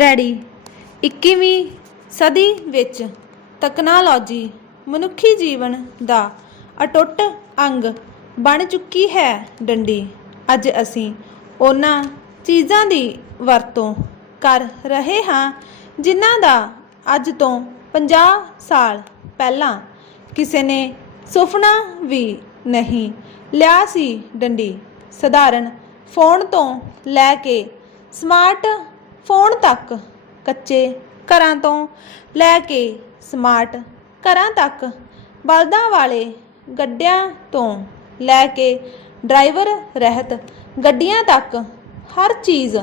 Ready. 21ਵੀਂ ਸਦੀ ਵਿੱਚ technology ਮਨੁੱਖੀ ਜੀਵਨ ਦਾ ਅਟੁੱਟ ਅੰਗ ਬਣ ਚੁੱਕੀ ਹੈ ਡੰਡੀ। ਅੱਜ ਅਸੀਂ ਉਹਨਾਂ ਚੀਜ਼ਾਂ ਦੀ ਵਰਤੋਂ ਕਰ ਰਹੇ ਹਾਂ ਜਿਨ੍ਹਾਂ ਦਾ ਅੱਜ ਤੋਂ 50 ਸਾਲ ਪਹਿਲਾਂ ਕਿਸੇ ਨੇ ਸੁਪਨਾ ਵੀ ਨਹੀਂ ਲਿਆ ਸੀ ਡੰਡੀ। ਸਧਾਰਨ ਫੋਨ ਤੋਂ ਲੈ ਕੇ ਸਮਾਰਟ ਫੋਨ ਤੱਕ ਕੱਚੇ ਘਰਾਂ ਤੋਂ ਲੈ ਕੇ ਸਮਾਰਟ ਘਰਾਂ ਤੱਕ, ਬਲਦਾਂ ਵਾਲੇ ਗੱਡਿਆਂ ਤੋਂ ਲੈ ਕੇ ਡਰਾਈਵਰ ਰਹਿਤ ਗੱਡੀਆਂ ਤੱਕ, ਹਰ ਚੀਜ਼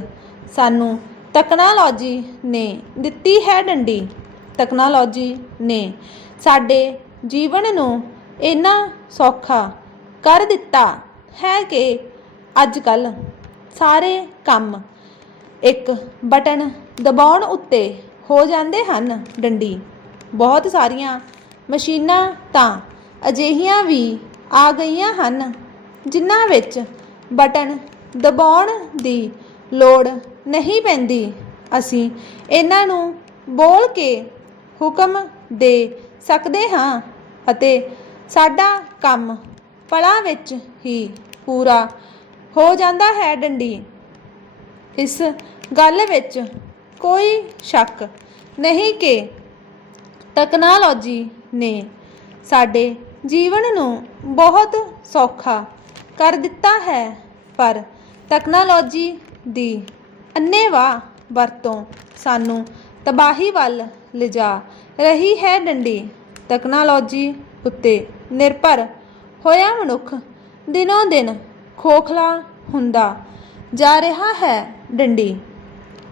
ਸਾਨੂੰ ਤਕਨਾਲੋਜੀ ਨੇ ਦਿੱਤੀ ਹੈ ਡੰਡੀ। ਤਕਨਾਲੋਜੀ ਨੇ ਸਾਡੇ ਜੀਵਨ ਨੂੰ ਇੰਨਾ ਸੌਖਾ ਕਰ ਦਿੱਤਾ ਹੈ ਕਿ ਅੱਜ ਕੱਲ ਸਾਰੇ ਕੰਮ ਇੱਕ ਬਟਨ ਦਬਾਉਣ ਉੱਤੇ ਹੋ ਜਾਂਦੇ ਹਨ ਡੰਡੀ। ਬਹੁਤ ਸਾਰੀਆਂ ਮਸ਼ੀਨਾਂ ਤਾਂ ਅਜਿਹੀਆਂ ਵੀ ਆ ਗਈਆਂ ਹਨ, ਜਿਨ੍ਹਾਂ ਵਿੱਚ ਬਟਨ ਦਬਾਉਣ ਦੀ ਲੋੜ ਨਹੀਂ ਪੈਂਦੀ। ਅਸੀਂ ਇਹਨਾਂ ਨੂੰ ਬੋਲ ਕੇ ਹੁਕਮ ਦੇ ਸਕਦੇ ਹਾਂ ਅਤੇ ਸਾਡਾ ਕੰਮ ਪਲਾਂ ਵਿੱਚ ਹੀ ਪੂਰਾ ਹੋ ਜਾਂਦਾ ਹੈ ਡੰਡੀ। ਇਸ ਗੱਲ ਵਿੱਚ ਕੋਈ ਸ਼ੱਕ ਨਹੀਂ ਕਿ ਟੈਕਨੋਲੋਜੀ ਨੇ ਸਾਡੇ ਜੀਵਨ ਨੂੰ ਬਹੁਤ ਸੌਖਾ ਕਰ ਦਿੱਤਾ ਹੈ, ਪਰ ਟੈਕਨੋਲੋਜੀ ਦੀ ਅੰਨੇਵਾਹ ਵਰਤੋਂ ਸਾਨੂੰ ਤਬਾਹੀ ਵੱਲ ਲਿਜਾ ਰਹੀ ਹੈ ਡੰਡੀ। ਟੈਕਨੋਲੋਜੀ ਉੱਤੇ ਨਿਰਭਰ ਹੋਇਆ ਮਨੁੱਖ ਦਿਨੋਂ ਦਿਨ ਖੋਖਲਾ ਹੁੰਦਾ ਜਾ ਰਿਹਾ ਹੈ ਡੰਡੀ।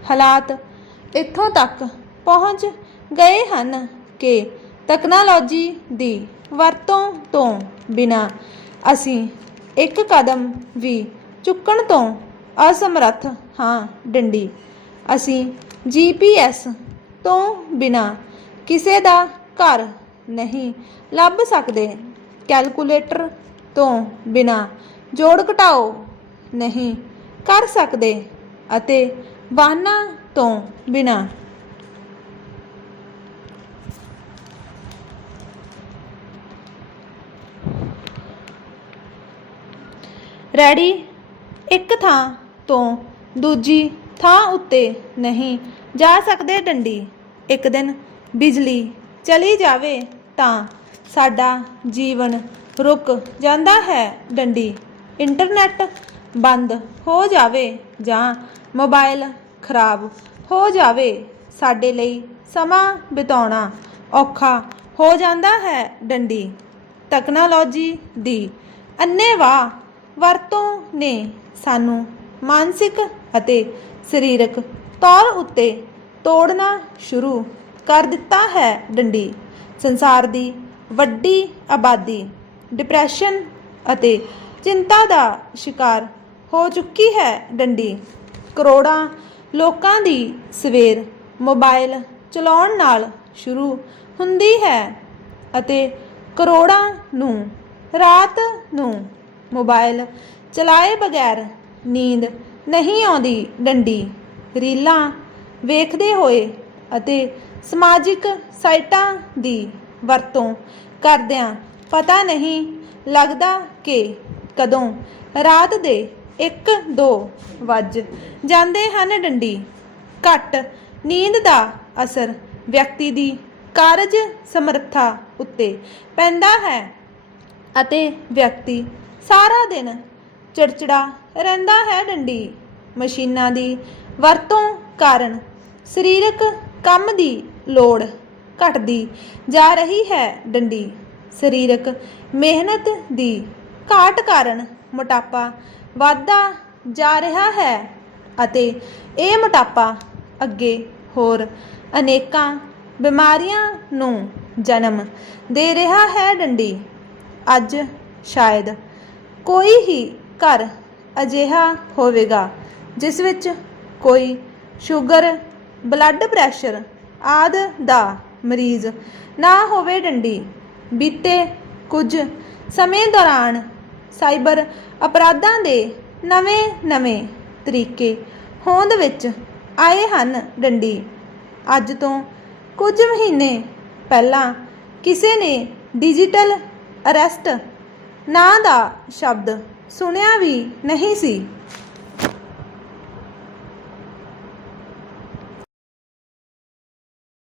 ਹਾਲਾਤ ਇੱਥੋਂ ਤੱਕ ਪਹੁੰਚ ਗਏ ਹਨ ਕਿ ਟੈਕਨੋਲੋਜੀ ਦੀ ਵਰਤੋਂ ਤੋਂ ਬਿਨਾ ਅਸੀਂ ਇੱਕ ਕਦਮ ਵੀ ਚੁੱਕਣ ਤੋਂ ਅਸਮਰੱਥ ਹਾਂ ਡੰਡੀ। ਅਸੀਂ ਜੀਪੀਐਸ ਤੋਂ ਬਿਨਾ ਕਿਸੇ ਦਾ ਘਰ ਨਹੀਂ ਲੱਭ ਸਕਦੇ। ਕੈਲਕੂਲੇਟਰ ਤੋਂ ਬਿਨਾ ਜੋੜ ਘਟਾਓ ਨਹੀਂ ਕਰ ਸਕਦੇ ਅਤੇ ਵਾਹਨਾਂ ਤੋਂ ਬਿਨਾ। ਰੈਡੀ? ਇੱਕ ਥਾਂ ਤੋਂ ਦੂਜੀ ਥਾਂ ਉੱਤੇ ਨਹੀਂ ਜਾ ਸਕਦੇ ਡੰਡੀ। ਇੱਕ ਦਿਨ ਬਿਜਲੀ ਚਲੀ ਜਾਵੇ ਤਾਂ ਸਾਡਾ ਜੀਵਨ ਰੁਕ ਜਾਂਦਾ ਹੈ ਡੰਡੀ। ਇੰਟਰਨੈਟ ਬੰਦ ਹੋ ਜਾਵੇ ਜਾਂ ਮੋਬਾਈਲ ਖਰਾਬ ਹੋ ਜਾਵੇ, ਸਾਡੇ ਲਈ ਸਮਾਂ ਬਿਤਾਉਣਾ ਔਖਾ ਹੋ ਜਾਂਦਾ ਹੈ ਡੰਡੀ। ਟੈਕਨੋਲੋਜੀ ਦੀ ਅੰਨੇਵਾਹ ਵਰਤੋਂ ਨੇ ਸਾਨੂੰ ਮਾਨਸਿਕ ਅਤੇ ਸਰੀਰਕ ਤੌਰ ਉੱਤੇ ਤੋੜਨਾ ਸ਼ੁਰੂ ਕਰ ਦਿੱਤਾ ਹੈ ਡੰਡੀ। ਸੰਸਾਰ ਦੀ ਵੱਡੀ ਆਬਾਦੀ, ਡਿਪਰੈਸ਼ਨ ਅਤੇ ਚਿੰਤਾ ਦਾ ਸ਼ਿਕਾਰ ਹੋ ਚੁੱਕੀ ਹੈ ਡੰਡੀ। ਕਰੋੜਾਂ ਲੋਕਾਂ ਦੀ ਸਵੇਰ ਮੋਬਾਈਲ ਚਲਾਉਣ ਨਾਲ ਸ਼ੁਰੂ ਹੁੰਦੀ ਹੈ ਅਤੇ ਕਰੋੜਾਂ ਨੂੰ ਰਾਤ ਨੂੰ ਮੋਬਾਈਲ ਚਲਾਏ ਬਗੈਰ ਨੀਂਦ ਨਹੀਂ ਆਉਂਦੀ ਡੰਡੀ। ਰੀਲਾਂ ਵੇਖਦੇ ਹੋਏ ਅਤੇ ਸਮਾਜਿਕ ਸਾਈਟਾਂ ਦੀ ਵਰਤੋਂ ਕਰਦਿਆਂ ਪਤਾ ਨਹੀਂ ਲੱਗਦਾ ਕਿ ਕਦੋਂ ਰਾਤ ਦੇ 1-2 ਵੱਜ। ਜਾਂਦੇ ਹਨ ਡੰਡੀ। ਘੱਟ। ਨੀਂਦ ਦਾ ਅਸਰ। ਵਿਅਕਤੀ ਦੀ ਕਾਰਜ ਸਮਰੱਥਾ ਉੱਤੇ ਪੈਂਦਾ ਹੈ ਅਤੇ ਵਿਅਕਤੀ ਸਾਰਾ ਦਿਨ ਚਿੜਚਿੜਾ ਰਹਿੰਦਾ ਹੈ ਡੰਡੀ। ਮਸ਼ੀਨਾਂ ਦੀ ਵਰਤੋਂ ਕਾਰਨ ਸਰੀਰਕ ਕੰਮ ਦੀ ਲੋੜ ਘਟਦੀ ਜਾ ਰਹੀ ਹੈ ਡੰਡੀ। ਸਰੀਰਕ ਮਿਹਨਤ ਦੀ ਘਾਟ ਕਾਰਨ ਮੋਟਾਪਾ ਵੱਧਦਾ ਜਾ ਰਿਹਾ ਹੈ ਅਤੇ ਇਹ ਮੋਟਾਪਾ ਅੱਗੇ ਹੋਰ ਅਨੇਕਾਂ ਬਿਮਾਰੀਆਂ ਨੂੰ ਜਨਮ ਦੇ ਰਿਹਾ ਹੈ ਡੰਡੀ। ਅੱਜ ਸ਼ਾਇਦ ਕੋਈ ਹੀ ਘਰ ਅਜਿਹਾ ਹੋਵੇਗਾ ਜਿਸ ਵਿੱਚ ਕੋਈ ਸ਼ੂਗਰ, ਬਲੱਡ ਪ੍ਰੈਸ਼ਰ ਆਦਿ ਦਾ ਮਰੀਜ਼ ਨਾ ਹੋਵੇ ਡੰਡੀ। ਬੀਤੇ ਕੁਝ ਸਮੇਂ ਦੌਰਾਨ ਸਾਈਬਰ ਅਪਰਾਧਾਂ ਦੇ ਨਵੇਂ-ਨਵੇਂ ਤਰੀਕੇ ਹੋਂਦ ਵਿੱਚ ਆਏ ਹਨ ਡੰਡੀ। ਅੱਜ ਤੋਂ ਕੁਝ ਮਹੀਨੇ ਪਹਿਲਾਂ ਕਿਸੇ ਨੇ ਡਿਜੀਟਲ ਅਰੈਸਟ ਨਾਂ ਦਾ ਸ਼ਬਦ ਸੁਣਿਆ ਵੀ ਨਹੀਂ ਸੀ।